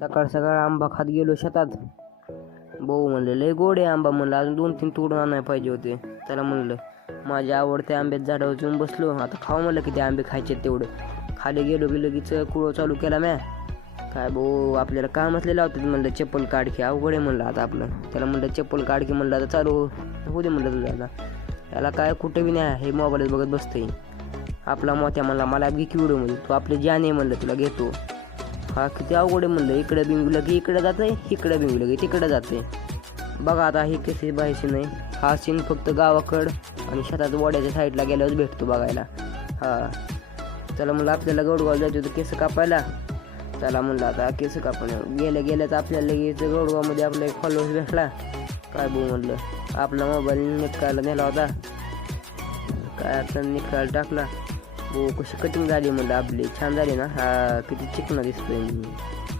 सकाळ सकाळ आंबा खात गेलो शेतात. भाऊ म्हणलं लय गोड आहे आंबा. म्हणलं अजून 2-3 तोडून आणायला पाहिजे होते. त्याला म्हणलं माझ्या आवडत्या आंब्यात झाडावर जाऊन बसलो. आता खाऊ म्हणलं किती आंबे खायचे तेवढे. खाली गेलो की लगेच कुळो चालू केला म्या. काय भाऊ आपल्याला कामच लय लावतात. म्हणलं चप्पल काढ की अवघड आहे म्हणलं आता आपलं. त्याला म्हणलं चप्पल काढ की. म्हणलं आता चालू होऊ दे म्हणलं तुझं आता. त्याला काय कुठं बी नाही, हे मोबाईलच बघत बसतंय. आपला मोठ्या म्हणला मला घे की व्हिडिओ मध्ये. तू आपले जान आहे म्हणलं तुला घेतो. हा किती अवघड आहे म्हणलं. इकडे बिंगलं की इकडे जातंय, इकडे बिंगलं की तिकडे जाते. बघा आता हे कसे बाहेरशी नाही. हा सीन फक्त गावाकड आणि शेतात वड्याच्या साईडला गेल्यावर भेटतो बघायला. हा त्याला म्हणलं आपल्याला गौडगावला जायचं होतं केस कापायला. त्याला म्हणलं आता केस कापून गेल्या गेल्याच आपल्याला लगेच गौडगावमध्ये आपला एक फॉलोअर्स भेटला. काय भाऊ म्हणलं आपला मोबाईल निकायला नेला होता. काय आता निकायला टाकला. भाऊ कशी कटिंग झाली म्हणलं आपली. छान झाली ना. हा किती चिकना दिसतोय.